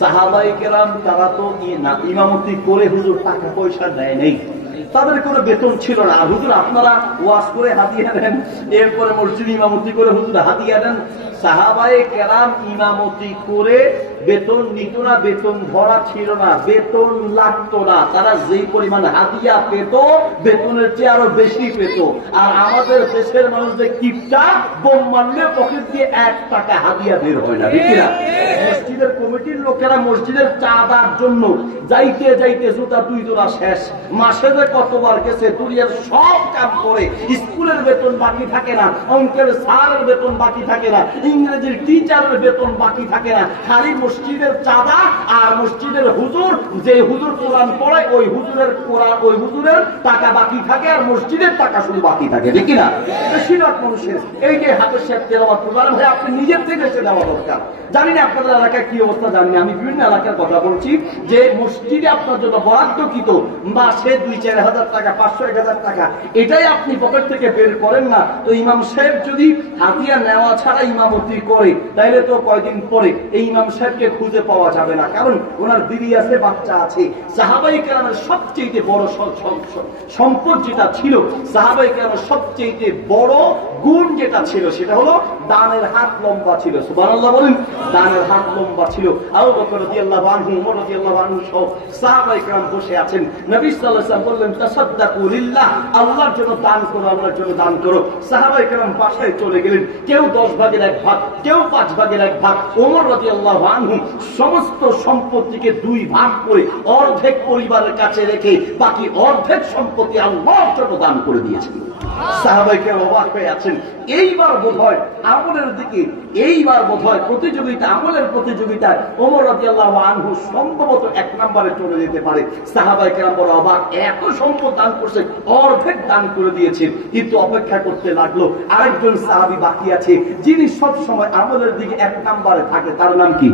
সাহাবায়ে কেরাম তারা তো ইমামতি করে হুজুর টাকা পয়সা দেয় নেই, তাদের কোনো বেতন ছিল না। হুজুর আপনারা ওয়াজ করে হাদিয়া দেন, এরপরে মসজিদ ইমামতি করে হুজুর হাদিয়া দেন। সাহাবায়ে কেরাম ইমামতি করে বেতন নিত না, বেতন ধরা ছিল না, বেতন লাগতো না। তারা যেই পরিমাণ হাদিয়া পেত বেতনের চেয়ে আরো বেশি পেত। আর আমাদের দেশের মানুষদের কিপটা বোম মারলে পকেট দিয়ে 1 টাকা হাদিয়া বের হয় না, ঠিক না? মসজিদের কমিটির লোকেরা মসজিদের চাঁদার জন্য যাইতে যাইতে জুতা 2 জোড়া শেষ, মাসে যে কতবার গেছে, দুনিয়ার সব কাম করে। স্কুলের বেতন বাকি থাকে না, অঙ্কের স্যারের বেতন বাকি থাকে না, ইংরেজির টিচারের বেতন বাকি থাকে না, খালি মসজিদের চাঁদা আর মসজিদের হুজুর, যে হুজুর কোরআন পড়ে ওই হুজুরের কোরআন, ওই হুজুরের টাকা বাকি থাকে আর মসজিদের টাকা শুধু বাকি থাকে, ঠিক না? বেশিরভাগ মানুষের এই যে হাতের সাথে তেলাওয়াত করবেন, ভাই আপনি নিজের থেকে এসে দেওয়া দরকার। জানি না আপনাদের এলাকায় কি অবস্থা, জানি না, আমি বিভিন্ন এলাকার কথা বলছি যে মসজিদে আপনার জন্য বরাদ্দকৃত মাসে 2-4 হাজার টাকা, 500-1000 টাকা, এটাই আপনি পকেট থেকে বের করেন না। তো ইমাম সাহেব যদি হাদিয়া নেওয়া ছাড়া ইমামতি করে তাইলে তো কয়দিন পরে এই ইমাম সাহেবকে খুঁজে পাওয়া যাবে না, কারণ ওনার বিবি আছে, বাচ্চা আছে। সাহাবায়ে কেরামের সবচেয়ে বড় সম্পদ যেটা ছিল, সাহাবায়ে কেরামের সবচেয়ে বড় গুণ যেটা ছিল সেটা হলো দানের হাত লম্বা ছিল। সুবহানাল্লাহ বলেন, দানের হাত লম্বা ছিল। আবু বকর রাদিয়াল্লাহু আনহু, ওমর রাদিয়াল্লাহু আনহু সহ সাহাবায়ে কেরাম বসে আছেন। নবী সাল্লাল্লাহু আলাইহি ওয়াসাল্লাম বললেন, তাসাদদাকু লিল্লাহ, আল্লাহর জন্য দান করো, আল্লাহর জন্য দান করো। সাহাবায়ে কেরাম বাসায় চলে গেলেন, কেউ 10 ভাগের 1 ভাগ, কেউ 5 ভাগের 1 ভাগ। ওমর রাদিয়াল্লাহু আনহু সমস্ত সম্পত্তিকে 2 ভাগ করে অর্ধেক পরিবারের কাছে রেখে বাকি অর্ধেক সম্পত্তি আল্লাহর জন্য দান করে দিয়েছেন। সাহাবায়ে কেরাম অবাক হয়ে আছেন। এইবার বোধহয় আমলের দিকে, এইবার বোধহয় প্রতিযোগিতা, আমলের প্রতিযোগিতায় ওমর রাদিয়াল্লাহু আনহু সম্ভবত 1 নম্বরে চলে যেতে পারে। সাহাবায়ে কেরাম বড় অবাক, এত সম্পদ দান করছে, অর্ধেক দান করে দিয়েছেন। কিন্তু অপেক্ষা করতে লাগলো, আরেকজন সাহাবী বাকি আছে যিনি সব সময় আমলের দিকে 1 নম্বরে থাকে, তার নাম কি?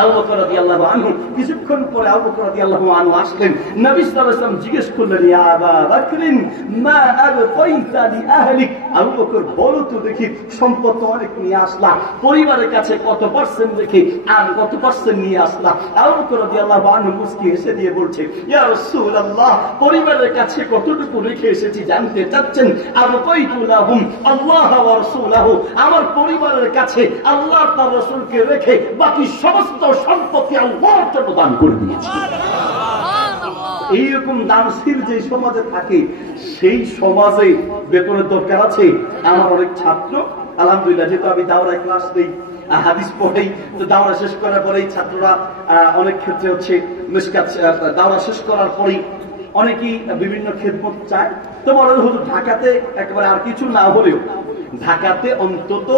আবু বকর রাদিয়াল্লাহু আনহু। কিছুক্ষণ পরে আবু বকর রাদিয়াল্লাহু আনহু আসলেন। নবী সাল্লাল্লাহু আলাইহি ওয়াসাল্লাম জিজ্ঞেস করলেন, ইয়া আবা বকরিন মা আবকাইতা লি আহলিক, আবু বকর বলো তো দেখি, সম্পদ তো অনেক নিয়ে আসলা, পরিবারের কাছে কত পার্সেন্ট রেখে আর কত পার্সেন্ট নিয়ে আসলা? আবু বকর রাদিয়াল্লাহু আনহু মুস্কি হেসে দিয়ে বলছে, ইয়া রাসূলুল্লাহ, পরিবারের কাছে কতটুকু রেখে এসেছি জানতে চাচ্ছেন? আবকাইতু লাহুম আল্লাহ ওয়া রাসূলুহু, আমার পরিবারের কাছে আল্লাহ তার রাসূলকে রেখে বাকি সমস্ত সম্পত্তি আল্লাহর জন্য দান করে দিয়েছি। এইরকম দানশীল যে সমাজে থাকে সেই সমাজে বেতনের দরকার আছে। আমার অনেক ছাত্র, আলহামদুলিল্লাহ, যেহেতু আমি দাওরায় ক্লাস দেই, হাদিস পড়েই, তো দাওরা শেষ করার পরেই ছাত্ররা অনেক ক্ষেত্রে হচ্ছে মিশকাত, দাওরা শেষ করার পরেই অনেকেই বিভিন্ন খেদমত চায়। তো বলে হুজুর ঢাকাতে একেবারে আর কিছু না হলেও ঢাকাতে অন্তত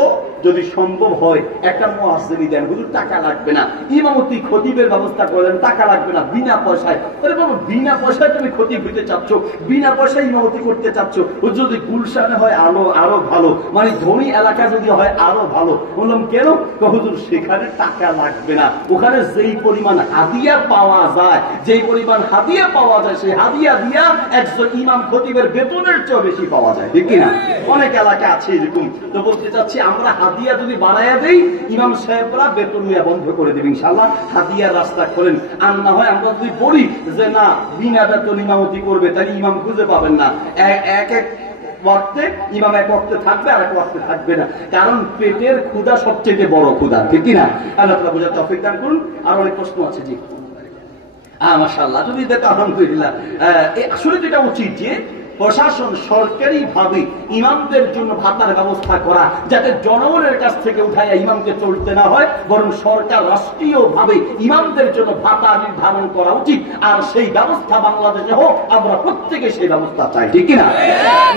যদি সম্ভব হয় একটা মুয়াজ্জিনি দেন, হুজুর টাকা লাগবে না, ইমামতি খতিবের ব্যবস্থা করেন, টাকা লাগবে না, বিনা পয়সায়। আরে বাবা, বিনা পয়সায় তুমি খতিব হইতে চাচ্ছ, বিনা পয়সায় ইমামতি করতে চাচ্ছ, যদি গুলশানে হয় আরো ভালো, মানে ধনী এলাকা যদি হয় আরো ভালো। বললাম কেন? হুজুর সেখানে টাকা লাগবে না, ওখানে যেই পরিমাণ হাদিয়া পাওয়া যায়, যেই পরিমাণ হাদিয়া পাওয়া যায়, সেই হাদিয়া দিয়া একজন ইমাম খতিবের বেতনের চেয়ে বেশি পাওয়া যায়, ঠিক কিনা? অনেক এলাকা আছে এরকম। তো বলতে চাচ্ছি, আমরা হাদিয়া যদি বানাইয়া দেই, ইমাম সাহেবরা বেতন নিয়ে বন্ধ করে দেবে ইনশাআল্লাহ, হাদিয়ার রাস্তা খোলেন। আর না হয় আমরা যদি বলি যে না, বিনা বেতন ইমামতি করবে, তাহলে ইমাম খুঁজে পাবেন না। এক ওয়াক্তে ইমাম এক ওয়াক্তে থাকবে আর এক ওয়াক্তে থাকবে না, কারণ পেটের ক্ষুধা সবচেয়ে বড় ক্ষুধা, ঠিক কিনা? আল্লাহ তাআলা বুঝার তৌফিক দান করুন। আর অনেক প্রশ্ন আছে, জি মাশাআল্লাহ, যদি দেখো আলহামদুলিল্লাহ। আসলে যেটা উচিত যে প্রশাসন সরকারি ভাবে ইমামদের জন্য ভাতার ব্যবস্থা করা, যাতে জনগণের কাছ থেকে উঠাইয়া ইমামকে চলতে না হয়, বরং সরকার রাষ্ট্রীয় ভাবে ইমামদের জন্য ভাতা নির্ধারণ করা উচিত। আর সেই ব্যবস্থা বাংলাদেশে হোক, আমরা প্রত্যেকে সেই ব্যবস্থা চাই, ঠিক কিনা?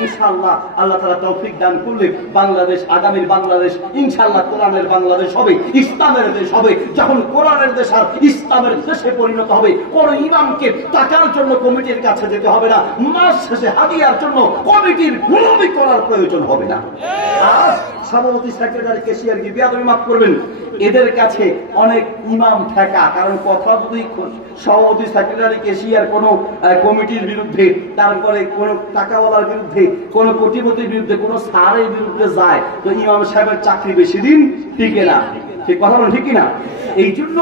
ইনশাআল্লাহ আল্লাহ তাআলা তৌফিক দান করলে বাংলাদেশ, আগামীর বাংলাদেশ ইনশাআল্লাহ কোরআনের বাংলাদেশ হবে, ইসলামের দেশ হবে। যখন কোরআনের দেশ আর ইসলামের দেশে পরিণত হবে, কোন ইমামকে টাকার জন্য কমিটির কাছে যেতে হবে না, মাস শেষে হাদিয়ার জন্য কমিটির গোলামি করার প্রয়োজন হবে না। আর সভাপতি, সেক্রেটারি, ক্যাশিয়ার কি বেয়াদবি মাফ করবেন, এদের কাছে অনেক ইমাম ঠেকা। কারণ কথা যদি সভাপতি, সেক্রেটারি, ক্যাশিয়ার কোন কমিটির বিরুদ্ধে, তারপরে কোন টাকাওয়ালার বিরুদ্ধে, কোন কোটিপতির বিরুদ্ধে, কোন স্যারের বিরুদ্ধে যায়, তো ইমাম সাহেবের চাকরি বেশি দিন টিকে না। ঠিক কথা বলেন, ঠিক কিনা? এই জন্য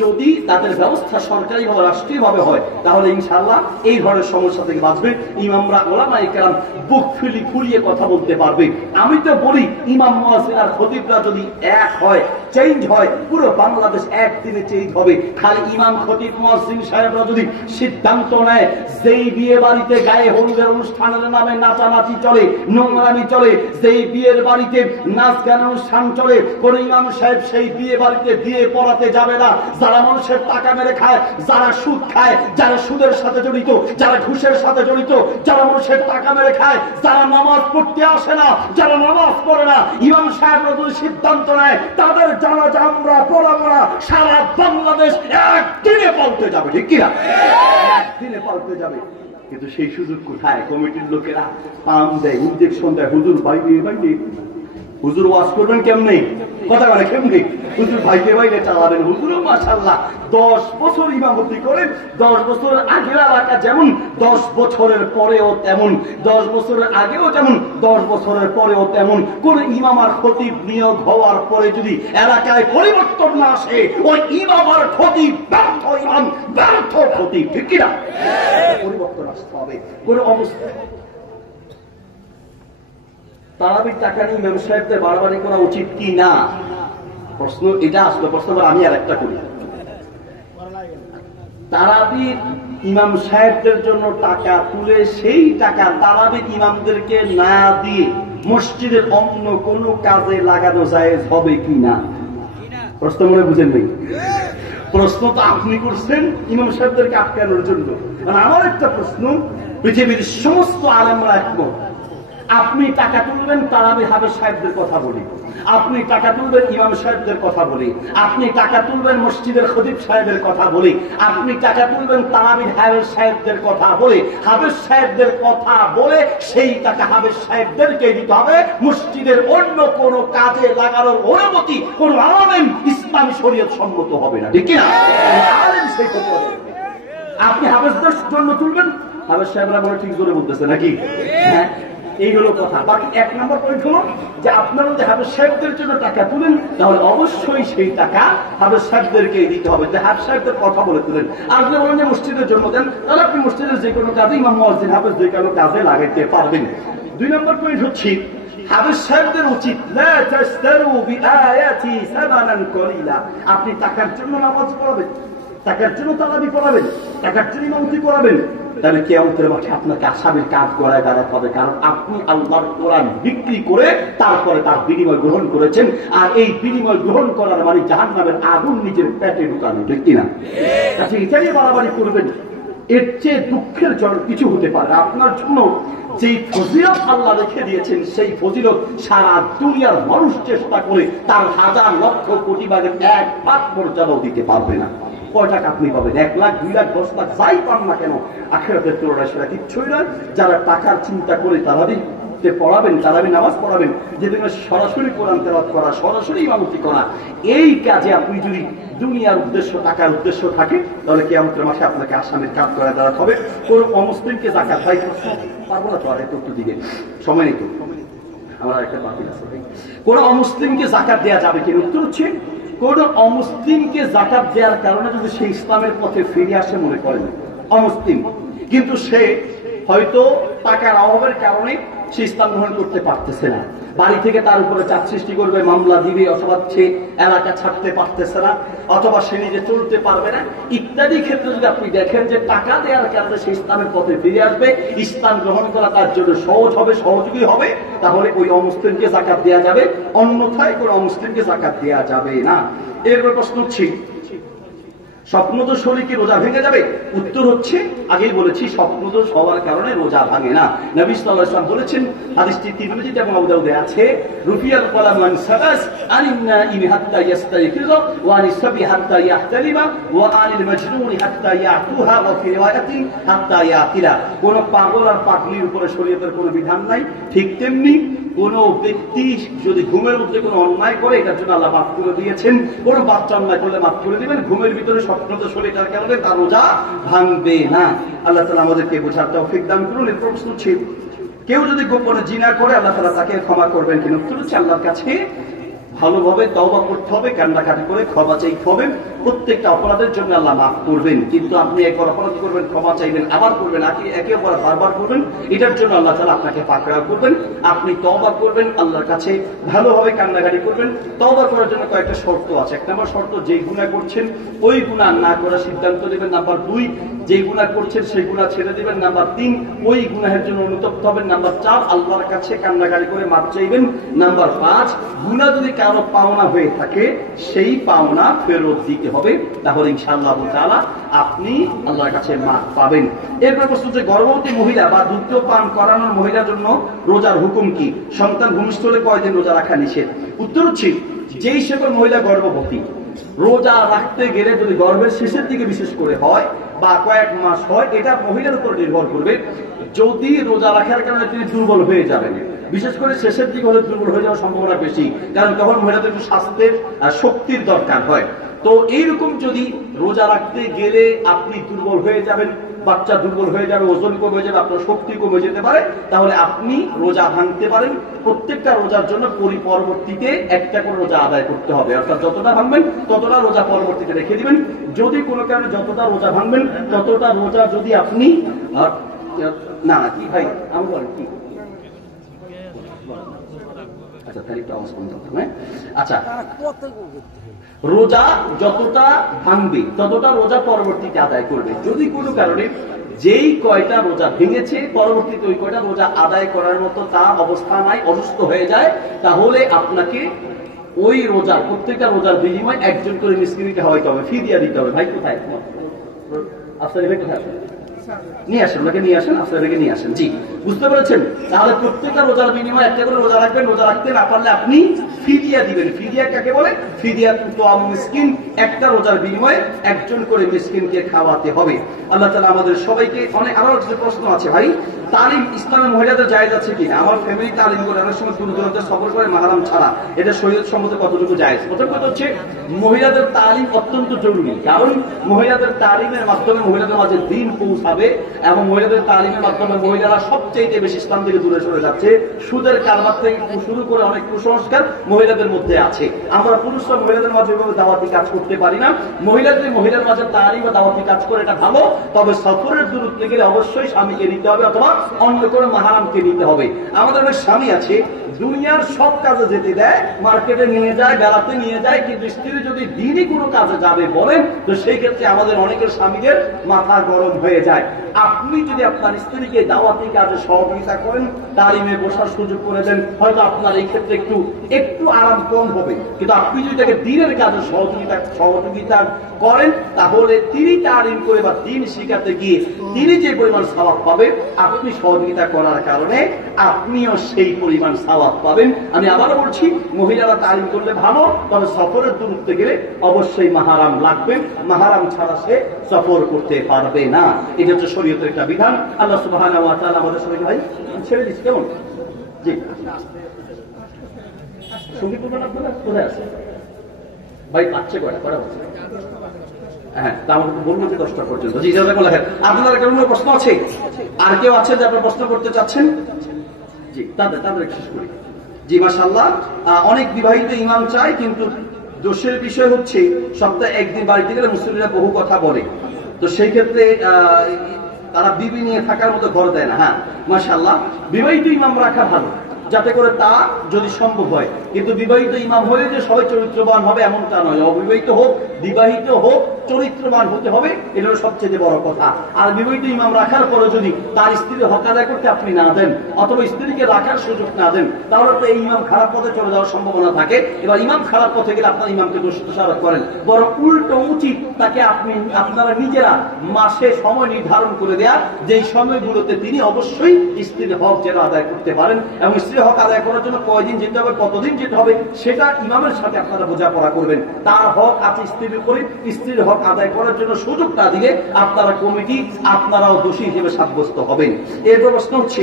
যদি তাদের ব্যবস্থা সরকারিভাবে রাষ্ট্রীয়ভাবে হয় তাহলে ইনশাআল্লাহ এই ধরনের সমস্যা থেকে বাঁচবে। ইমামরা ওলামায়ে কেরাম বুক ফুলিয়ে কথা বলতে পারবে। আমি তো বলি ইমাম মুয়াজ্জিন আর খতিবরা যদি এক হয়, চেঞ্জ হয়, পুরো বাংলাদেশ একদিনে চেঞ্জ হবে। খালি ইমাম খতিব মুয়াজ্জিন সাহেবরা যদি সিদ্ধান্ত নেয় যেই বিয়ে বাড়িতে গায়ে হলুদের অনুষ্ঠানের নামে নাচানাচি চলে, নোংরামি চলে, যেই বিয়ের বাড়িতে নাচ গান অনুষ্ঠান চলে, কোন ইমাম সাহেব সেই বিয়ে বাড়িতে বিয়ে পড়াতে যাবে না। যারা মানুষের টাকা মেরে খায়, যারা সুদ খায়, যারা সুদের সাথে জড়িত, যারা ঘুষের সাথে জড়িত, যারা মানুষের টাকা মেরে খায়, যারা নামাজ পড়তে আসে না, যারা নামাজ পড়ে না, ইমাম সাহেবরা যদি সিদ্ধান্ত নেয় তাদের জানাজা আমরা পড়াবো না, সারা বাংলাদেশ একদিনে পাল্টে যাবে। ঠিক কিনা? একদিনে পাল্টে যাবে। কিন্তু সেই সুযোগ কোথায়? কমিটির লোকেরা পাম দেয়, ইনজেকশন দেয়, হুজুর বাইরে বাইরে, হুজুর ওয়াজ করবেন কেমনে, কথা বলে কেমনে, হুজুর ভাইকে বাইরে চালাবেন। হুজুরও মাশাআল্লাহ 10 বছর ইমামতি করেন, 10 বছরের আগের এলাকা যেমন 10 বছরের পরেও তেমন, 10 বছরের আগেও যেমন 10 বছরের পরেও তেমন। কোন ইমাম আর খতিব নিয়োগ হওয়ার পরে যদি এলাকায় পরিবর্তন না আসে, ওই ইমাম আর খতিব ব্যর্থ ইমাম, ব্যর্থ খতিব। ঠিক কিনা? পরিবর্তন আসতে হবে। কোন অবস্থা তারাবির টাকা নিয়ে ইমাম সাহেবদের বাড়াবাড়ি করা উচিত কি না? প্রশ্ন এটা আসলো। প্রশ্ন আমি আর একটা করি, তারাবির ইমাম সাহেবদের জন্য টাকা তুলে সেই টাকা তারাবির ইমামদেরকে না দিয়ে মসজিদের অন্য কোন কাজে লাগানো জায়েজ হবে কি না? প্রশ্ন মনে বুঝেন নাই? প্রশ্ন তো আপনি করছেন ইমাম সাহেবদেরকে আটকানোর জন্য। আমার একটা প্রশ্ন, পৃথিবীর সমস্ত আলেমরা একমত, আপনি টাকা তুলবেন তারাবি হাফেজ সাহেবদের কথা বলি, আপনি টাকা তুলবেন ইমাম সাহেবদের কথা বলি, আপনি টাকা তুলবেন মসজিদের খতিব সাহেবের কথা বলি, আপনি টাকা তুলবেন তারাবি হাফেজ সাহেবদের কথা বলে, হাফেজ সাহেবদের কথা বলে সেই টাকা হাফেজ সাহেবদেরকে দিতে হবে। মসজিদের অন্য কোন কাজে লাগানোর অনুমতি কোন আলেম ইসলামী শরীয়ত সম্মত হবে না। ঠিক কিনা? আলেম সেই কথা আপনি হাফেজদের জন্য তুলবেন, হাফেজ সাহেবরা বলে ঠিক জোরে বলতেছে নাকি? হ্যাঁ, এই হলো কথা। বাকি 1 নম্বর পয়েন্ট হলো যে আপনারা যদি হাফেজ সাহেবদের জন্য টাকা তুলেন তাহলে অবশ্যই সেই টাকা হাফেজ সাহেবদেরকে দিতে হবে, যে হাফেজ সাহেবদের কথা বলে তুলেন। আর যদি বলেন যে মসজিদের জন্য দেন, তাহলে আপনি মসজিদের যে কোনো কাজে ইমাম মুয়াজ্জিন হাফেজ যে কোনো কাজে লাগাইতে পারবেন। 2 নম্বর পয়েন্ট হচ্ছে হাফেজ সাহেবদের উচিত লা তাশতারু বিআয়াতি সামানান কলিলা। আপনি টাকার জন্য নামাজ পড়াবেন, টাকার জন্য তারাবি পড়াবেন, টাকার জন্য ইমামতি করাবেন, তাহলে কিয়ামতের মাঠে আপনাকে আসামির কাজ করায় দাঁড়াতে হবে। কারণ আপনি আল্লাহর কোরআন বিক্রি করে তারপরে তার বিনিময় গ্রহণ করেছেন, আর এই বিনিময় গ্রহণ করার মানে জাহান্নামের আগুন নিজের পেটে ঢুকানো। ঠিক কিনা? আচ্ছা, এটাই বাড়াবাড়ি করবেন। এর চেয়ে দুঃখের জন্য কিছু হতে পারে। আপনার জন্য যেই ফজিলত আল্লাহ রেখে দিয়েছেন সেই ফজিলত সারা দুনিয়ার মানুষ চেষ্টা করে তার 1000 লক্ষ কোটি ভাগের 1 পর্যায়েও দিতে পারবে না। কয় টাকা আপনি পাবেন? 1 লাখ, 2 লাখ, 10 লাখ, যাই পান না কেন, আখিরাতের তুলনায় সেটা কিচ্ছুই নয়। যারা টাকার চিন্তা করে তারাবিতে পড়াবেন, তারাবি নামাজ পড়াবেন, যেদিন সরাসরি কোরআন তেলাওয়াত করা, সরাসরি ইমামতি করা, এই কাজে আপনি যদি দুনিয়ার উদ্দেশ্য, টাকার উদ্দেশ্য থাকে, তাহলে কিয়ামতের মাসে আপনাকে আসামির কাজ করে দাঁড়াতে হবে। কোন অমুসলিমকে যাকাত, ভাই প্রশ্ন পারবো না তো আর একটু দিকে সময় নেই তো, আমার একটা বাতিল আছে। কোন অমুসলিমকে যাকাত দেওয়া যাবে কিনা? উত্তর হচ্ছে কোন অমুসলিমকে যাকাত দেওয়ার কারণে যদি সে ইসলামের পথে ফিরে আসে মনে করেন অমুসলিম, কিন্তু সে হয়তো টাকার অভাবের কারণে সে ইসলাম গ্রহণ করতে পারতেছে না, বাড়ি থেকে তার উপরে চাপ সৃষ্টি করবে, মামলা দিবে, অথবা সে এলাকা ছাড়তে পারতেছে না, অথবা সে নিজে চলতে পারবে না, ইত্যাদি ক্ষেত্রে যদি আপনি দেখেন যে টাকা দেওয়ার কারণে সে ইসলামের পথে ফিরে আসবে, ইসলাম গ্রহণ করা তার জন্য সহজ হবে, সহযোগী হবে, তাহলে ওই অমুসলিমকে যাকাত দেওয়া যাবে, অন্যথায় কোন অমুসলিমকে যাকাত দেওয়া যাবে না। এরপর প্রশ্ন হচ্ছে স্বপ্নদোষ হলে কি রোজা ভেঙে যাবে? উত্তর হচ্ছে আগেই বলেছি স্বপ্নদোষ হওয়ার কারণে রোজা ভাঙে না। নবী সাল্লাল্লাহু আলাইহি ওয়াসাল্লাম বলেছেন, হাদিসটি তিরমিজিতে এবং আবু দাউদে আছে, রুফিয়াল কলাম আন সাবাস আনিন নাইম হাত্তা ইস্তাইকিজ ওয়া আনিস সাবি হাত্তা ইয়াহতালিমা ওয়া আনিল মাজনুন হাত্তা ইয়াতুহা ওয়া ফি রিওয়ায়াতিন হাত্তা ইয়াতিলা। কোন পাগল আর পাগলির উপরে শরীয়তের কোনো বিধান নাই। ঠিক তেমনি কোন ব্যক্তি যদি ঘুমের মধ্যে কোনো অন্যায় করে, এটার জন্য আল্লাহ মাফ করে দিয়েছেন। কোন বাচ্চা অন্যায় করলে মাফ করে দিবেন। ঘুমের ভিতরে স্বপ্নদোষ হলে এটার কারণে তার রোজা ভাঙবে না। আল্লাহ তাআলা আমাদেরকে বোঝার তৌফিক দান করুন। এর প্রশ্ন ছিল কেউ যদি গোপনে জিনা করে আল্লাহ তাআলা তাকে ক্ষমা করবেন কিনা? উত্তর হচ্ছে আল্লাহর কাছে ভালোভাবে তওবা করতে হবে, কান্নাকাটি করে ক্ষমা চাইতে হবে। প্রত্যেকটা অপরাধের জন্য আল্লাহ মাফ করবেন, কিন্তু আপনি একবার অপরাধ করবেন, ক্ষমা চাইবেন, আবার করবেন, একে অপর বারবার করবেন, এটার জন্য আল্লাহ তাআলা আপনাকে পাকড়াও করবেন। আপনি তওবা করবেন, আল্লাহর কাছে ভালোভাবে কান্নাকাটি করবেন। তওবা করার জন্য কয়েকটা শর্ত আছে। এক নম্বর শর্ত, যেই গুনাহ করছেন ওই গুনাহ না করার সিদ্ধান্ত নেবেন। নাম্বার 2, যেই গুনাহ করছেন সেই গুনাহ ছেড়ে দিবেন। নাম্বার 3, ওই গুনাহের জন্য অনুতপ্ত হবেন। নাম্বার 4, আল্লাহর কাছে কান্নাকাটি করে মাফ চাইবেন। নাম্বার 5, গুনাহ যদি কারো পাওনা হয়ে থাকে সেই পাওনা ফেরত দিতে হবে, তাহলে ইনশাআল্লাহ তাআলা আপনি আল্লাহর কাছে মাফ পাবেন। এরপর প্রশ্ন, যে গর্ভবতী মহিলা বা দুগ্ধ পান করানোর মহিলার জন্য রোজার হুকুম কি? সন্তান ভূমিষ্ঠ হলে কয়দিন রোজা রাখা নিষেধ? উত্তর হচ্ছে, যেই সকল মহিলা গর্ভবতী রোজা রাখতে গেলে যদি গর্ভের শেষের দিকে বিশেষ করে হয় বা কয়েক মাস হয়, এটা মহিলার উপর নির্ভর করবে। যদি রোজা রাখার কারণে তিনি দুর্বল হয়ে যাবেন, বিশেষ করে শেষের দিকে হলে দুর্বল হয়ে যাওয়ার সম্ভাবনা বেশি, কারণ তখন মহিলাদের একটু স্বাস্থ্যের শক্তির দরকার হয়। তো এইরকম যদি রোজা রাখতে গেলে আপনি দুর্বল হয়ে যাবেন, বাচ্চা দুর্বল হয়ে যাবে, ওজন কমে যাবে, আপনার শক্তি কমে যেতে পারে, তাহলে আপনি রোজা ভাঙতে পারেন। প্রত্যেকটা রোজার জন্য পরবর্তীতে একটা করে রোজা আদায় করতে হবে, অর্থাৎ যতটা ভাঙবেন ততটা রোজা পরবর্তীতে রেখে দিবেন। যদি কোনো কারণে যতটা রোজা ভাঙবেন ততটা রোজা যদি আপনি না কি ভাই আমি বলেন কি, আচ্ছা তাহলে একটু আওয়াজ কম করতে হবে। আচ্ছা, রোজা যতটা ভাঙবে ততটা রোজা পরবর্তীতে আদায় করবে। যদি কোনো কারণে যেই কয়টা রোজা ভেঙেছে পরবর্তীতে ওই কয়টা রোজা আদায় করার মতো তা অবস্থা নাই, অসুস্থ হয়ে যায়, তাহলে আপনাকে ওই রোজার প্রত্যেকটা রোজার বিনিময়ে একজন করে মিসকিনকে খাওয়াইতে হবে, ফিদিয়া দিতে হবে। ভাই কোথায় আপনার ভাই কোথায় নিয়ে আসেন, ওনাকে নিয়ে আসেন, আপনাদেরকে নিয়ে আসেন। জি, বুঝতে পেরেছেন? তাহলে প্রত্যেকটা রোজার বিনিময়ে একটা করে রোজা রাখবেন। রোজা রাখতে না পারলে আপনি ফিদিয়া দিবেন। ফিদিয়া কাকে বলে? ফিদিয়া তো মিসকিন, একটা রোজার বিনিময়ে একজন করে মিসকিনকে খাওয়াতে হবে। আল্লাহ তাআলা আমাদের সবাইকে আরো কিছু প্রশ্ন আছে ভাই। তালিম ইসলামের মহিলাদের জায়েজ আছে কিনা? আমার ফ্যামিলি তালিম করে অনেক সময় দূর দূরান্তে সফর করে মাহরাম ছাড়া, এটা শরীয়ত সম্মত কতটুকু জায়েজ? প্রথম কথা হচ্ছে, মহিলাদের তালিম অত্যন্ত জরুরি, কারণ মহিলাদের তালিমের মাধ্যমে মহিলাদের মাঝে দিন পৌঁছাবে এবং মহিলাদের তালিমের মাধ্যমে মহিলারা সবচেয়ে বেশি ইসলাম থেকে দূরে সরে যাচ্ছে। সুদের কারবার থেকে শুরু করে অনেক কুসংস্কার মহিলাদের মধ্যে আছে। আমরা পুরুষরা মহিলাদের মাঝে এভাবে দাওয়াতি কাজ করতে পারি না। মহিলার মাঝে তালিম বা দাওয়াতি কাজ করে এটা ভালো, তবে সফরের দূরত্বে গেলে অবশ্যই স্বামীকে নিতে হবে অথবা অন্য কোনো মাহরামকে নিতে হবে। আমাদের অনেক স্বামী আছে দুনিয়ার সব কাজে যেতে দেয়, মার্কেটে নিয়ে যায়, বেড়াতে নিয়ে যায়, কিন্তু স্ত্রী যদি দিনই কোনো কাজে যাবে বলেন, তো সেই ক্ষেত্রে আমাদের অনেকের স্বামীদের মাথা গরম হয়ে যায়। আপনি যদি আপনার স্ত্রীকে দাওয়াতি কাজে সহযোগিতা করেন, তালিমে বসার সুযোগ করে দেন, হয়তো আপনার এই ক্ষেত্রে একটু আরাম কম হবে, কিন্তু আপনি যদি তাকে দিনের কাজে সহযোগিতা করেন, তাহলে তিনি তালিম করে বা দিন শিখাতে গিয়ে তিনি যে পরিমাণ সওয়াব পাবেন, আপনি সহযোগিতা করার কারণে আপনিও সেই পরিমাণ সওয়াব পাবেন। আমি আবারও বলছি, মহিলারা তালিম করলে ভালো, তবে সফরের দূরত্বে গেলে অবশ্যই মাহরাম লাগবে, মাহরাম ছাড়া সে সফর করতে পারবে না। এটা হচ্ছে শরীয়তের একটা বিধান। আল্লাহ সুবহানাহু ওয়া তাআলা আমাদের সবাইকে ভাই ছেড়ে দিচ্ছে কেমন? জি, সঙ্গী করবেন আপনারা? কোথায় আছে ভাই? পাচ্ছে কয়টা বলছে? হ্যাঁ, তা আমাকে বলবো যে 10টা পর্যন্ত। জি, আপনাদের কোনো প্রশ্ন আছে? আর কেউ আছে যে আপনার প্রশ্ন করতে চাচ্ছেন? জি, তাদের শেষ করি। জি, মাশাআল্লাহ। অনেক বিবাহিত ইমাম চায়, কিন্তু দোষের বিষয় হচ্ছে সপ্তাহে একদিন বাড়িতে গেলে মুসলিমরা বহু কথা বলে, তো সেই ক্ষেত্রে তারা বিবি নিয়ে থাকার মতো ঘর দেয় না। হ্যাঁ, মাশাআল্লাহ, বিবাহিত ইমাম রাখা ভালো, যাতে করে তা যদি সম্ভব হয়। কিন্তু বিবাহিত ইমাম হয়ে যে সবাই চরিত্রবান হবে এমনটা নয়। অবিবাহিত হোক, বিবাহিত হোক, চরিত্রবান হতে হবে, এটা হলো সবচেয়ে বড় কথা। আর বিবাহিত ইমাম রাখার পরে যদি তার স্ত্রীর হক আদায় করতে আপনি না দেন, অথবা স্ত্রীকে রাখার সুযোগ না দেন, তাহলে তো এই ইমাম খারাপ পথে চলে যাওয়ার সম্ভাবনা থাকে। এবার ইমাম খারাপ পথে গেলে আপনার ইমামকে দোষারোপ করেন, বরং উল্টো উচিত তাকে আপনারা নিজেরা মাসে সময় নির্ধারণ করে দেয়া, যেই সময়গুলোতে তিনি অবশ্যই স্ত্রীর হক যেন আদায় করতে পারেন, এবং স্ত্রীর হক আদায় করার জন্য কয়দিন যেতে হবে, কতদিন যেতে হবে, সেটা ইমামের সাথে আপনারা বোঝাপড়া করবেন। তার হক আছে স্ত্রীর উপরে, স্ত্রীর হক আদায় করার জন্য সুযোগ না দিলে আপনারা কমিটি, আপনারাও দোষী হিসেবে সাব্যস্ত হবেন। এর প্রশ্ন হচ্ছে,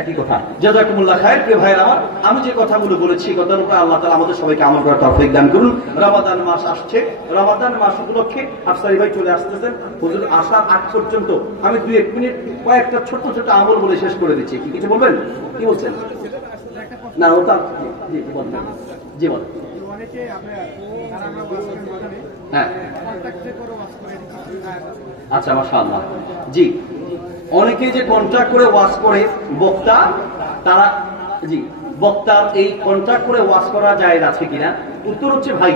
একই কথা। জাযাকুমুল্লাহ খায়র। প্রিয় ভাইয়েরা আমার, আমি যে কথাগুলো বলেছি কথার উপর আল্লাহ তাআলা আমাদের সবাইকে আমল করার তৌফিক দান করুন। রমাদান মাস আসছে, রমাদান মাস উপলক্ষে আফসারি ভাই চলে আসতেছেন। হুজুর আসার আগ পর্যন্ত আমি 2-1 মিনিট কয়েকটা ছোট ছোট আমল বলে শেষ করে দিচ্ছি। কি কিছু বলবেন? কি বলছেন? না ওটা জি বলবেন, জি বলেন। হ্যাঁ আচ্ছা মাশাআল্লাহ, জি অনেকে যে কন্ট্রাক্ট করে ওয়াজ করে বক্তা, তারা জি বক্তার এই কন্ট্রাক্ট করে ওয়াজ করা যায় আছে কিনা? উত্তর হচ্ছে ভাই,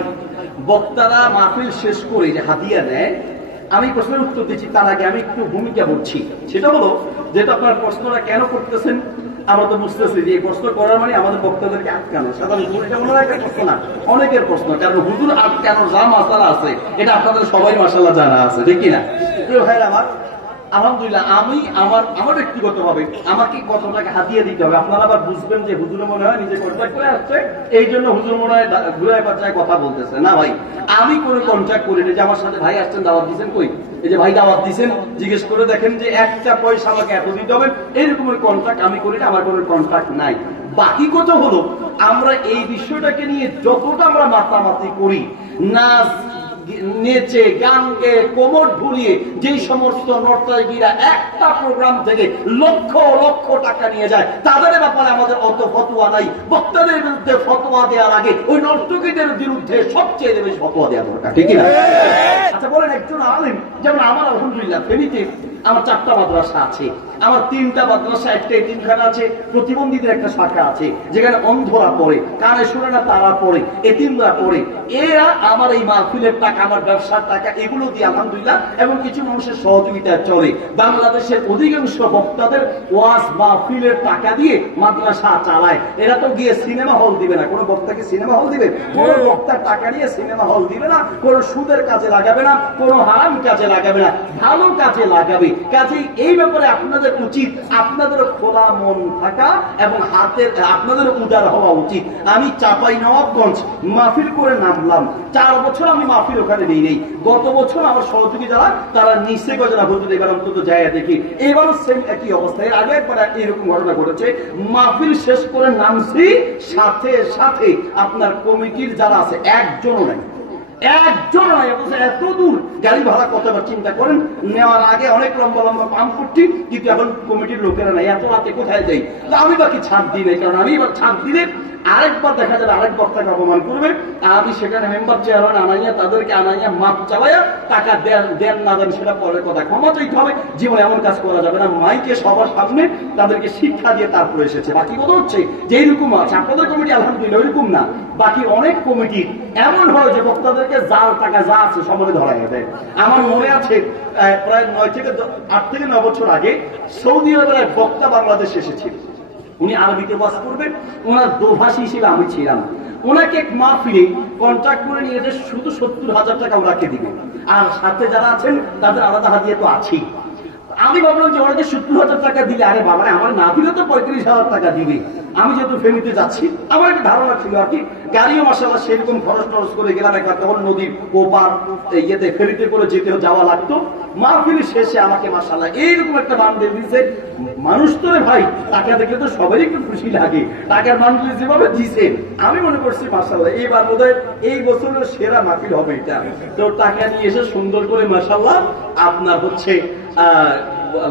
বক্তারা মাহফিল শেষ করে যে হাদিয়া দেয়, আমি প্রশ্নের উত্তর দিচ্ছি তার আগে আমি একটু ভূমিকা বলছি। সেটা হলো, যেহেতু আপনার প্রশ্নটা কেন করতেছেন আমরা তো বুঝতেছি যে এই প্রশ্ন করার মানে আমাদের বক্তাদেরকে আটকানো, সাধারণত এটা মনে হয় একটা প্রশ্ন না, অনেকের প্রশ্ন। কারণ হুজুর আটকানোর যা মাসালা আছে এটা আপনাদের সবাই মাসাল্লাহ জানা আছে, ঠিক কিনা? প্রিয় ভাইরা আমার, আলহামদুলিল্লাহ আমি আমার ব্যক্তিগত ভাবে আমাকে কত টাকা হাতিয়ে দিতে হবে, আপনারা আবার বুঝবেন যে হুজুরে মনে হয় নিজে কন্ট্রাক্ট করে আসছে, এই জন্য হুজুর মনে হয় ঘুরায় বাচ্চায় কথা বলতেছে না। ভাই আমি কোনো কন্ট্রাক্ট করি না যে আমার সাথে ভাই আসছেন দাওয়াত দিচ্ছেন, কই এই যে ভাই দাওয়াত দিচ্ছেন জিজ্ঞেস করে দেখেন যে একটা পয়সা আমাকে এত দিতে হবে, এইরকমের কন্ট্রাক্ট আমি করি না, আমার কোনো কন্ট্রাক্ট নাই। বাকি কথা হলো, আমরা এই বিষয়টাকে নিয়ে যতটা আমরা মাতামাতি করি, নাচ নেচে গান গেয়ে কোমর ঢুলিয়ে যেই সমস্ত নর্তকীরা একটা প্রোগ্রাম থেকে লক্ষ লক্ষ টাকা নিয়ে যায়, তাদের ব্যাপারে আমাদের অত ফতোয়া নাই। বক্তাদের বিরুদ্ধে ফতোয়া দেওয়ার আগে ওই নর্তকীদের বিরুদ্ধে সবচেয়ে বেশি ফতোয়া দেওয়া দরকার, ঠিক না? আচ্ছা বলেন, একজন আলেম যেমন আমার আলহামদুলিল্লাহ ফেনীতে আমার 4টা মাদ্রাসা আছে, আমার 3টা মাদ্রাসা, একটা এতিমখানা আছে, প্রতিবন্ধীদের একটা শাখা আছে যেখানে অন্ধরা পড়ে, কানে শুনে না তারা পড়ে, এতিমরা পড়ে। এরা আমার এই মাহফিলের টাকা, আমার ব্যবসার টাকা, এগুলো দিয়ে আলহামদুলিল্লাহ এবং কিছু মানুষের সহযোগিতা চলে। বাংলাদেশের অধিকাংশ বক্তাদের ওয়াজ মাহফিলের টাকা দিয়ে মাদ্রাসা চালায়। এরা তো গিয়ে সিনেমা হল দিবে না, কোনো বক্তাকে সিনেমা হল দিবে? কোনো বক্তার টাকা নিয়ে সিনেমা হল দিবে না, কোনো সুদের কাজে লাগাবে না, কোনো হারাম কাজে লাগাবে না, ভালো কাজে লাগাবে। কাজেই এই ব্যাপারে আপনাদের উচিত, আপনাদের খোলা মন থাকা এবং হাতের আপনাদের উদার হওয়া উচিত। আমি চাঁপাইনবাবগঞ্জ মাহফিল করে নামলাম, 4 বছর আমি মাহফিল ওখানে নেই। গত বছর আমার সহযোগী যারা তারা নিচে গজরা হুজুর এবার অন্তত যায় দেখি, এবারও সেম একই অবস্থায়। আগে একবার এরকম ঘটনা ঘটেছে, মাহফিল শেষ করে নামছি, সাথে সাথে আপনার কমিটির যারা আছে একজনও নাই, একজন নাই। এত দূর গাড়ি ভাড়া কতবার চিন্তা করেন, নেওয়ার আগে অনেক লম্বা লম্বা পাম করছি, কিন্তু এখন কমিটির লোকেরা নাই। এত রাতে কোথায় যাই? আমি বাকি ছাড় দিই নাই, কারণ আমি এবার ছাড় দিলে আরেকবার দেখা যাবে আরেক বক্তাকে অপমান করবে। আমি সেখানে মেম্বার চেয়ারম্যান আনাইয়া তাদেরকে আনাইয়া মাপ চালাইয়া টাকা দেন না দেন সেটা পরের কথা, ক্ষমা চাইতে হবে। জীবনে এমন কাজ করা যাবে না। মাইকে সবার সামনে তাদেরকে শিক্ষা দিয়ে তারপরে এসেছে। বাকি কথা হচ্ছে যে এইরকম আছে আপনাদের কমিটি আলহামদুলিল্লাহ ওইরকম না। বাকি অনেক কমিটি এমন হয় যে বক্তাদেরকে যার টাকা যা আছে সমানে ধরা দেয়। আমার মনে আছে প্রায় 8 থেকে 9 বছর আগে সৌদি আরবের এক বক্তা বাংলাদেশে এসেছিল। উনি আরবিতে ওয়াজ করবেন, ওনার দোভাষী হিসেবে আমি ছিলাম। ওনাকে মাহফিলে কন্ট্রাক্ট করে নিয়ে যে শুধু 70,000 টাকা ওনাকে দিবে, আর সাথে যারা আছেন তাদের আলাদা হাদিয়া তো আছেই। আমি ভাবলাম যে ওনাকে 70,000 টাকা দিলে, আরে বাবা আমার না দিলে তো 35,000 টাকা দিবে। আমি যেহেতু ফেনীতে যাচ্ছি, আমার একটা ধারণা ছিল আর কি, গাড়িও মাসাল্লাহ সেরকম খরচ টরচ করে গেলাম। একবার তখন নদীর ওপার ইয়েতে ফেরিতে করে যেতে যাওয়া লাগতো। মাহফিলের শেষে আমাকে মাসাল্লাহ এইরকম একটা বান্ধব দিচ্ছে। মানুষ তো ভাই টাকা দেখলে তো সবারই একটু খুশি লাগে, টাকার বান্ধব যেভাবে দিছে আমি মনে করছি মাসাল্লাহ এইবার বোধহয় এই বছরের সেরা মাহফিল হবে এটা। তো টাকা নিয়ে এসে সুন্দর করে মাসাল্লাহ আপনার হচ্ছে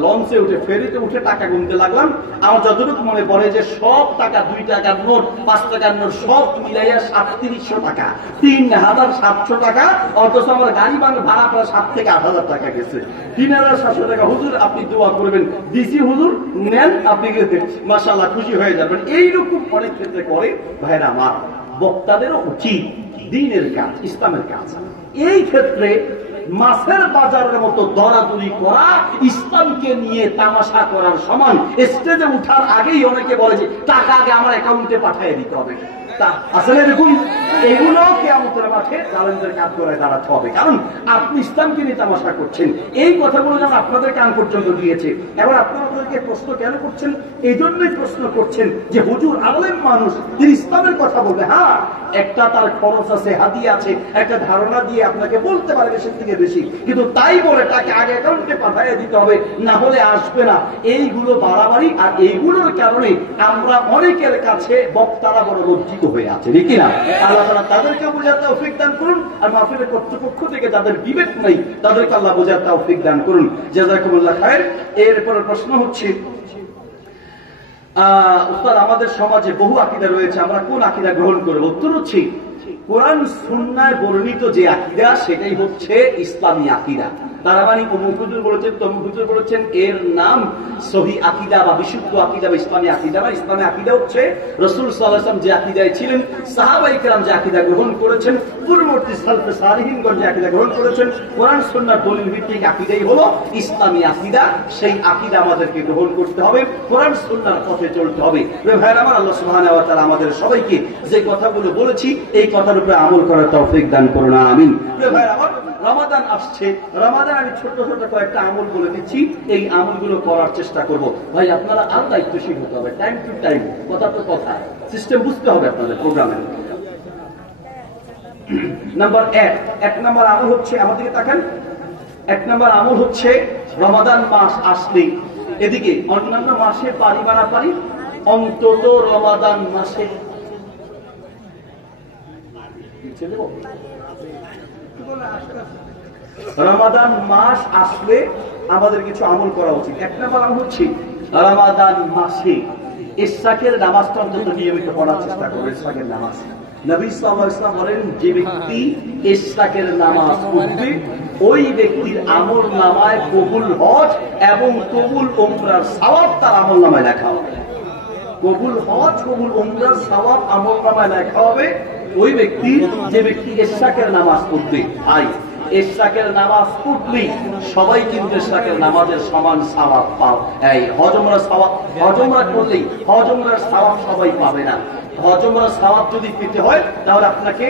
লঞ্চে উঠে ফেরিতে উঠে টাকা গুনতে লাগলাম। আমার যতটুকু মনে পড়ে যে সব টাকা, 2 টাকার নোট, 5 টাকার নোট সব মিলাইয়া 3700 টাকা, 3700 টাকা। অথচ আমার গাড়ি ভাড়া প্রায় 7 থেকে 8,000 টাকা গেছে। 3700 টাকা হুজুর আপনি দোয়া করবেন, দিছি হুজুর নেন, আপনি মাশাআল্লাহ খুশি হয়ে যাবেন। এইরকম অনেক ক্ষেত্রে করে ভাইরা আমার। বক্তাদেরও উচিত দ্বীনের কাজ, ইসলামের কাজ। এই ক্ষেত্রে মাছের বাজারের মতো দরাদরি করা ইসলামকে নিয়ে তামাশা করার সমান। স্টেজে উঠার আগেই অনেকে বলে যে টাকা আগে আমার অ্যাকাউন্টে পাঠিয়ে দিতে হবে। আসলে এরকম এগুলো কিয়ামতের মাঠে জালেমদের কাজ করে দাঁড়াতে হবে। কারণ আপনি ইসলামকে নিয়ে তামাশা করছেন। এই কথাগুলো যেন আপনাদের কান পর্যন্ত গিয়েছে। এবার আপনারা ওদেরকে প্রশ্ন কেন করছেন? এই জন্যই প্রশ্ন করছেন যে হুজুর আলেম মানুষ, তিনি ইসলামের কথা বলবে। হ্যাঁ, একটা তার খরচ আছে, হাদিয়া আছে, একটা ধারণা দিয়ে আপনাকে বলতে পারে বেশি থেকে বেশি, কিন্তু তাই বলে তাকে আগে অ্যাকাউন্টে পাঠিয়ে দিতে হবে, না হলে আসবে না। এইগুলো বাড়াবাড়ি। আর এইগুলোর কারণে আমরা অনেকের কাছে বক্তারা বড় লজ্জিত হয়ে আছে, ঠিক না? আল্লাহ তাআলা তাদেরকে বোঝার তৌফিক দান করুন। আর মাহফিলের কর্তৃপক্ষ থেকে যাদের বিবেক নেই তাদেরকে আল্লাহ বোঝার তৌফিক দান করুন। জাযাকুমুল্লাহ খায়ের। এরপরে প্রশ্ন হচ্ছে উস্তাদ আমাদের সমাজে বহু আকীদা রয়েছে, আমরা কোন আকীদা গ্রহণ করব? উত্তর হচ্ছে কোরআন সুন্নাহয় বর্ণিত যে আকীদা সেটাই হচ্ছে ইসলামী আকীদা। তারা মানে অমুক হুজুর বলেছেন, তমুক হুজুর বলেছেন, এর নাম সহি আকীদা বা বিশুদ্ধ আকীদা বা ইসলামী আকীদা না। ইসলামী আকীদা হচ্ছে রাসূল সাল্লাল্লাহু আলাইহি ওয়াসাল্লাম যে আকীদায় ছিলেন, সাহাবায়ে কেরাম যে আকীদা গ্রহণ করেছেন, পূর্ববর্তী সালফে সালিহিনগণ যে আকীদা গ্রহণ করেছেন, কোরআন সুন্নাহর দলিল ভিত্তিক আকীদাই হলো ইসলামী আকীদা। সেই আকীদা আমাদেরকে গ্রহণ করতে হবে, কোরআন সুন্নাহর পথে চলতে হবে। ভাইরা আমার, আল্লাহ সুবহানাহু ওয়া তাআলা আমাদের সবাইকে যে কথাগুলো বলেছি এই কথার উপরে আমল করার তৌফিক দান করুন, আমিন। ভাইরা আমার, রমাদান আসছে, রমাদান আমি ছোট ছোট কয়েকটা আমল বলে দিচ্ছি, এই আমলগুলো করার চেষ্টা করব। ভাই আপনারা আরো দায়িত্বশীল হতে হবে, টাইম টু টাইম, কথা তো কথা, সিস্টেম বুঝতে হবে আপনাদের প্রোগ্রামের। নাম্বার এক নাম্বার আমল হচ্ছে, আমাদেরকে তাকান, এক নাম্বার আমল হচ্ছে রমাদান মাস আসলেই, এদিকে অন্যান্য মাসে পারি বা না পারি, অন্তত রমাদান মাসে রমাদান মাস আসলে আমাদের কিছু আমল করা উচিত। এক নম্বর আমল হচ্ছে রমাদান মাসে ইশরাকের নামাজটা অন্তত নিয়মিত পড়ার চেষ্টা করবে। ইশরাকের নামাজ, নবী সাল্লাল্লাহু আলাইহি ওয়াসাল্লাম বলেন, যে ব্যক্তি ইশরাকের নামাজ পড়বে ওই ব্যক্তির আমল নামায় কবুল হজ এবং কবুল উমরার সওয়াব তার আমল নামায় লেখা হবে। কবুল হজ, কবুল উমরার সওয়াব আমল নামায় লেখা হবে ওই ব্যক্তি, যে ব্যক্তি ইশরাকের নামাজ পড়বে। আই ইশরাকের নামাজ পড়লেই সবাই কিন্তু ইশরাকের নামাজের সমান সওয়াব পাও। এই হজ উমরার সওয়াব, হজ উমরা করলেই হজ উমরার সওয়াব সবাই পাবে না। হজ উমরার সওয়াব যদি পেতে হয় তাহলে আপনাকে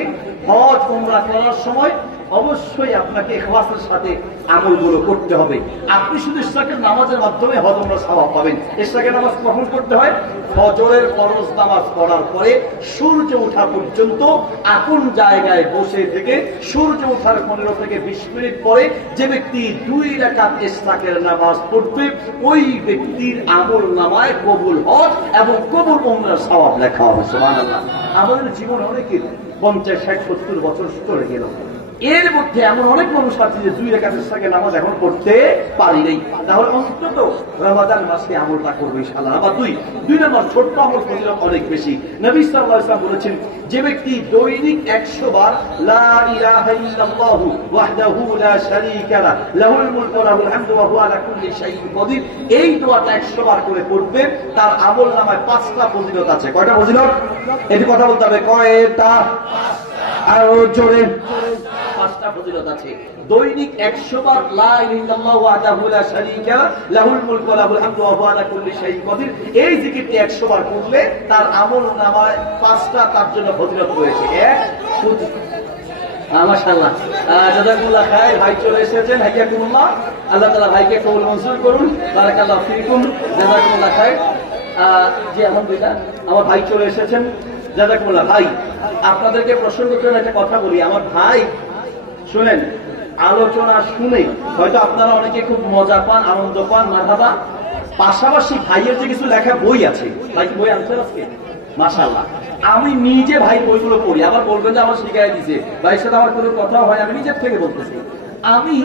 হজ উমরা করার সময় অবশ্যই আপনাকে ইখলাসের সাথে আমলগুলো করতে হবে। আপনি শুধু ইশরাকের নামাজের মাধ্যমে হজ উমরার সওয়াব পাবেন। ইশরাকের নামাজ কখন করতে হয়? ফজরের ফরজ নামাজ পড়ার পরে সূর্য ওঠা পর্যন্ত আপন জায়গায় বসে থেকে সূর্য ওঠার 15 থেকে 20 মিনিট পরে যে ব্যক্তি 2 রাকাত ইশরাকের নামাজ পড়বে ওই ব্যক্তির আমল নামায় কবুল হজ এবং কবুল উমরার সওয়াব লেখা হবে। সুবহানাল্লাহ। আমাদের জীবনে অনেকের 50, 60, 70 বছর চলে গেল, এর মধ্যে এমন অনেক মানুষ আছে যে 2 রাকাত ইশরাকের নামাজ এখন পড়তে পারি নাই। তাহলে অন্তত রমাদান মাসে আমলটা করবে ইনশাআল্লাহ। আবার দুই নম্বর ছোট্ট আমল ফজিলত অনেক বেশি। নবী সাল্লাল্লাহু আলাইহি ওয়াসাল্লাম বলেছেন, যে ব্যক্তি দৈনিক 100 বার লা ইলাহা ইল্লাল্লাহু ওয়াহদাহু লা শারীকা লাহু লাহুল মুলকু ওয়া লাহুল হামদু ওয়া হুয়া আলা কুল্লি শাইইন কাদির, এই দোয়াটা 100 বার করে পড়বে, তার আমল নামায় 5টা ফজিলত আছে। কয়টা ফজিলত? এই কথা বলতে হবে, কয়টা? আরো জোরে। 5টা ফজিলত আছে। দৈনিক 100 বার লা ইলাহা ইল্লাল্লাহু ওয়াহদাহু লা শারীকা লাহুল মুলকু ওয়া লাহুল হামদু ওয়া হুয়া আলা কুল্লি শাইইন কাদির, এই জিকিরটি 100 বার করলে তার আমল নামায় 5টা তার জন্য ফজিলত রয়েছে। মাশাআল্লাহ, জাযাকুল্লাহ খাইর। ভাই চলে এসেছেন, হাইয়াকুমুল্লাহ। আল্লাহ তাআলা ভাইকে কবুল মঞ্জুর করুন। বারাকাল্লাহু ফিকুম, জাযাকুল্লাহ খাইর। জি আলহামদুলিল্লাহ, আমার ভাই চলে এসেছেন, জাযাকুল্লাহ। ভাই আপনাদেরকে প্রসঙ্গ করে একটা কথা বলি। আমার ভাই শুনেন, আলোচনা শুনে হয়তো আপনারা অনেকে খুব মজা পান, আনন্দ পান, মারহাবা। পাশাপাশি ভাইয়ের যে কিছু লেখা বই আছে, ভাই বই আনছেন আজকে? মাশাআল্লাহ। আমি নিজে ভাই বইগুলো পড়ি, আবার বলবেন যে আমার শিখাই দিছে, ভাইয়ের সাথে আমার কোনো কথা হয়, আমি নিজের থেকে বলতেছি। আমি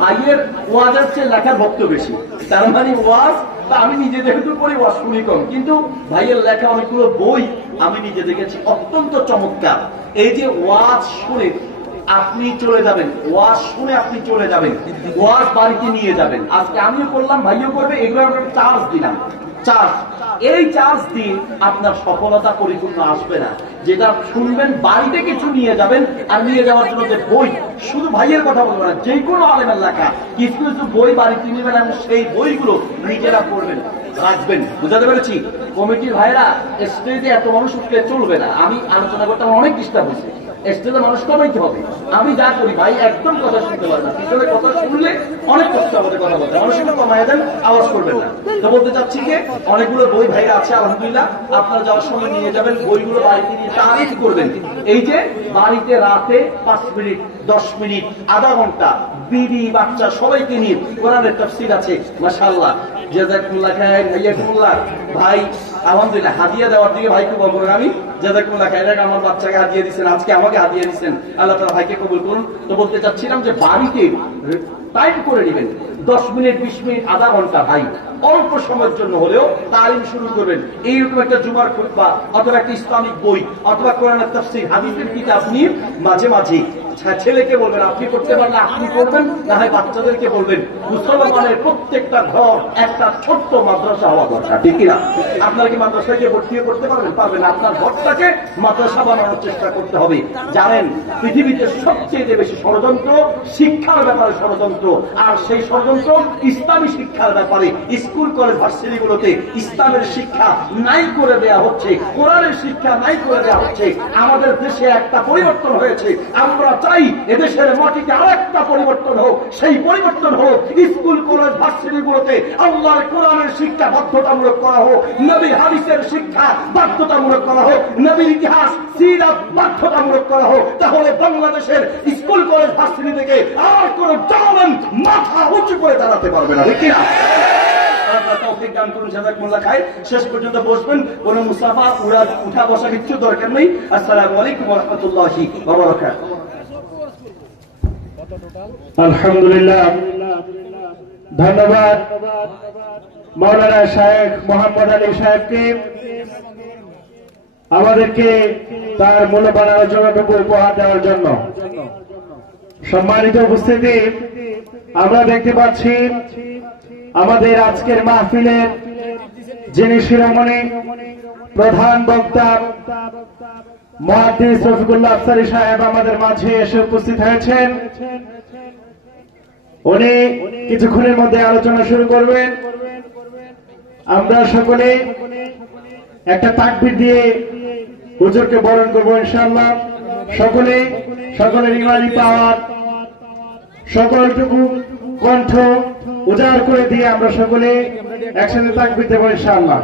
ভাইয়ের ওয়াজের চেয়ে লেখার ভক্ত বেশি। তার মানে ওয়াজ, আমি নিজে যেহেতু পড়ি ওয়াজ শুনি কম, কিন্তু ভাইয়ের লেখা অনেকগুলো বই আমি নিজে দেখেছি, অত্যন্ত চমৎকার। এই যে ওয়াজ শুনে আপনি চলে যাবেন, ওয়াজ শুনে আপনি চলে যাবেন, ওয়াজ বাড়িতে নিয়ে যাবেন। আজকে আমিও করলাম, ভাইও করবে, এগুলো আমরা চার্জ দিলাম। চার্জ, এই চার্জ দিয়ে আপনার সফলতা পরিপূর্ণ আসবে না। যেটা শুনবেন বাড়িতে কিছু নিয়ে যাবেন, আর নিয়ে যাওয়ার জন্য যে বই, শুধু ভাইয়ের কথা বলবো না, যে কোনো আলেমের লেখা কিছু কিছু বই বাড়িতে নেবেন এবং সেই বইগুলো নিজেরা পড়বেন, রাখবেন। বুঝাতে পেরেছি? কমিটির ভাইরা, স্টেজে এত মানুষ উঠলে চলবে না। আমি আলোচনা করতে আমার অনেক ডিস্টার্ব হয়েছে। স্টেজে মানুষ কমাইতে হবে। আমি যা করি ভাই, একদম কথা শুনতে পারে না, পিছনে কথা শুনলে অনেক কষ্ট আমাদের কথা বলতে। মানুষের কমাই দেন, আওয়াজ করবেন না। তো বলতে চাচ্ছি যে অনেকগুলো বই ভাইরা আছে, আলহামদুলিল্লাহ। আপনারা যাওয়ার সময় নিয়ে যাবেন, বইগুলো বাড়িতে নিয়ে তারিফ করবেন। এই যে বাড়িতে রাতে 5 মিনিট, 10 মিনিট, আধা ঘন্টা বিবি বাচ্চা সবাইকে নিয়ে কোরআনের তাফসীর আছে। মাশাআল্লাহ, জাযাকুল্লাহ খাইর, হাইয়াকুমুল্লাহ। ভাই আলহামদুলিল্লাহ, হাদিয়া দেওয়ার দিকে ভাই খুব অগ্রগামী। জাযাকুল্লাহ খাইর, আমার বাচ্চাকে হাদিয়া দিচ্ছেন, আজকে আমাকে হাদিয়া দিচ্ছেন, আল্লাহ তাআলা ভাইকে কবুল করুন। তো বলতে চাচ্ছিলাম যে বাড়িতে টাইপ করে নেবেন, 10 মিনিট 20 মিনিট আধা ঘন্টা ভাই অল্প সময়ের জন্য হলেও তালিম শুরু করবেন। এইরকম একটা জুমার খুতবা অথবা একটা ইসলামিক বই অথবা কোরআনের তাফসীর হাদিসের কিতাব নিয়ে মাঝে মাঝে ছেলেকে বলবেন আপনি করতে পারলে আপনি করবেন, না হয় বাচ্চাদেরকে বলবেন। মুসলমানের প্রত্যেকটা ঘর একটা ছোট্ট মাদ্রাসা হওয়া দরকার, ঠিক কিনা? আপনারা কি মাদ্রাসায় গিয়ে ভর্তিও করতে পারবেন? পারবেন। আপনার ঘরটাকে মাদ্রাসা বানানোর চেষ্টা করতে হবে। জানেন পৃথিবীতে সবচেয়ে বেশি ষড়যন্ত্র শিক্ষার ব্যাপারে ষড়যন্ত্র, আর সেই ষড়যন্ত্র ইসলামী শিক্ষার ব্যাপারে। স্কুল কলেজ ভার্সিটিগুলোতে ইসলামের শিক্ষা নাই করে দেয়া হচ্ছে, কোরআনের শিক্ষা নাই করে দেয়া হচ্ছে। আমাদের দেশে একটা পরিবর্তন হয়েছে, আমরা চাই এদেশের মাটিতে আরেকটা পরিবর্তন হোক। সেই পরিবর্তন হোক স্কুল কলেজ ভার্সিটিগুলোতে আল্লাহর কোরআনের শিক্ষা বাধ্যতামূলক করা হোক, নবীর হাদিসের শিক্ষা বাধ্যতামূলক করা হোক, নবীর ইতিহাস সিরাত বাধ্যতামূলক করা হোক। তাহলে বাংলাদেশের স্কুল কলেজ ভার্সিটি থেকে আর কোন জালেম মাথা উঁচু করে দাঁড়াতে পারবে না, ঠিক কিনা? শেষ পর্যন্ত বসবেন, কোন মুসাফা উঠা বসা কিচ্ছু দরকার নেই। আসসালামু আলাইকুম ওয়া রাহমাতুল্লাহি ওয়া বারাকাতুহু। আলহামদুলিল্লাহ, ধন্যবাদ মাওলানা শায়েখ মোহাম্মদ আলী সাহেবকে আমাদেরকে তার মূল্যবান আলোচনাটুকু উপহার দেওয়ার জন্য। সম্মানিত উপস্থিতি, আমরা দেখতে পাচ্ছি আমাদের আজকের মাহফিলের যিনি শিরোমণি প্রধান বক্তা মুহাদ্দিস রফিকুল্লাহ আফসারী সাহেব আমাদের মাঝে এসে উপস্থিত হয়েছেন। উনি কিছুক্ষণের মধ্যে আলোচনা শুরু করবেন। আমরা সকলে একটা তাকবীর দিয়ে হুজুরকে বরণ করবো ইনশাআল্লাহ। সকলের ইমানি পাওয়ার সকলটুকু কণ্ঠ উজাড় করে দিয়ে আমরা সকলে একসাথে তাকবীর দেবো ইনশাআল্লাহ।